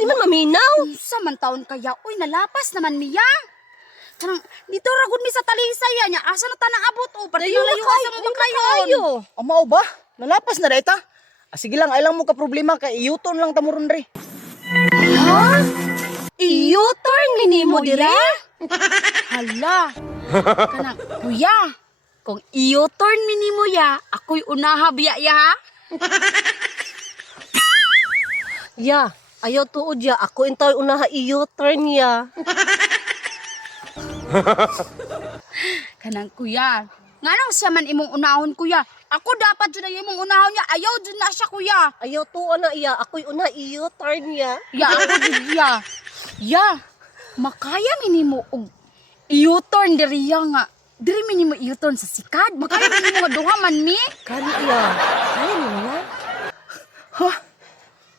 pwede man maminaw. Sa man taon kaya, uy, nalapas naman niya. Kanang, dito ragod mi sa talisay niya. Asa na tanang abot, o. Pati Dayo yung na layo kayo, sa mga kayo. kayo. Mao ba? Nalapas na dayta. Sige lang, ay lang mo ka problema kay iyuton lang tamuron dre. Ha? I-U-turn nimo dire? Hala. Kanang, kuya, kung i-turn minimo ya, ako'y unaha biya ya ha. Ya, ayaw tuod ya. Ako intoy unaha i-U-turn ya. Kanang kuya, nga nang siya man imong unahon kuya. Ako dapat dyan na imong unahon niya. Ayaw dyan na siya kuya. Ayaw tuwa na iya. Ako'y unaha i-U-turn ya. Ya, ako dyan ya. Ya, makaya minimo og i-turn diri ya nga. Diri minimo i-turn sa sikad. Makaya minimo nga duha man mi. Kani iya. Kaya mo na.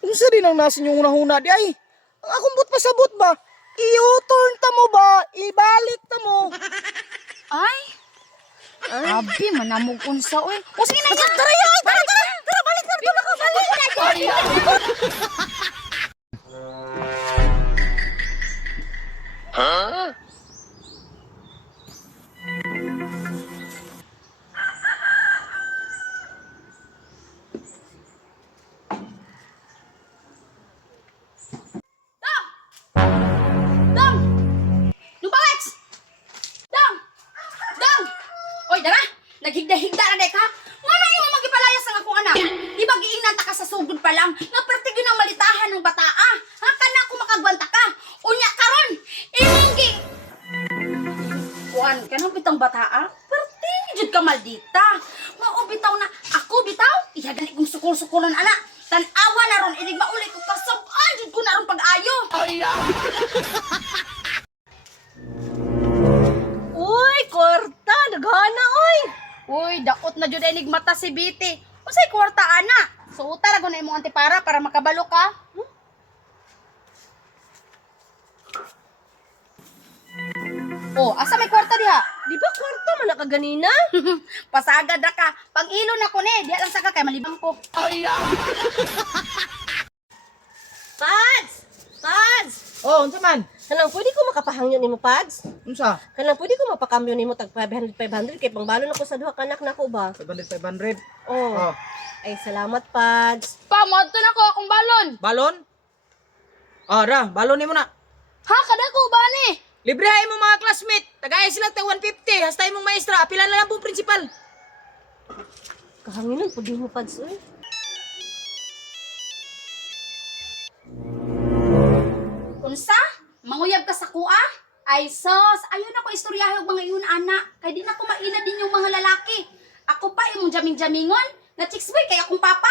Unsa din ang nasin yung unahuna di ay? Ang akong but pasabot ba? Iyuton ta mo ba? Ibalik ta mo. Ay, abi manamog unsa oy. O sige na ya. Tara ya. Tara balik na. Tara ka balik. Dong! Lubawits! Dong! Dong! Oy, dara! Naghigda-higda na dek ha? Nga na yung magipalayas ang akong anak. Di ba giinan ta ka sa sugod pa lang? Nga pertigin ang malitahan ng bataa. Ha? Kana ko makagwanta ka. Unya karon, imong gi... Kuan, kanang bitang bataa? Pertigid ka maldita. Mao bitaw na ako bitaw. Iya dali kong sukul-sukulan anak. Tan-awa na ron, inig mauli ko kasab-an jud ko na ron pag-ayo. Uy, kwarta. Naghana, oy. Uy, daot na jud inig mata si Biti. Unsay kwarta ana? Suuta ra na imong antipara para makabalo ka. Oh, asa may kwarta diha? Di ba kwarta man nakaganina? Pasagad ra ka. Pang-ilo na ko ni, diha lang sa ka kay malibang ko. Pads! Pads! Oh, unsa man? Kanang pwede ko makapahangyon nimo, Pads? Unsa? Kanang pwede ko mapakambyo nimo tag 500 kay pangbalo na ko sa duha kanak nako ba? 500 500. Oh. Oh. Ay salamat, Pads. Pa, moadto na ko akong balon. Balon? Ra, balon nimo na. Ha, kada ko ba ni? Librehay mo mga classmate. Tagay sila tag 150. Hasta imong maestra, apila na lang pong principal. Kahanginan pud mo, Pads, oy. Unsa? Manguyab ka sa kuha? Ay sos, ayun ako istoryahe og mga iyon ana. Kay di na ko maina din yung mga lalaki. Ako pa imong jaming-jamingon. Na chicks boy kay akong papa.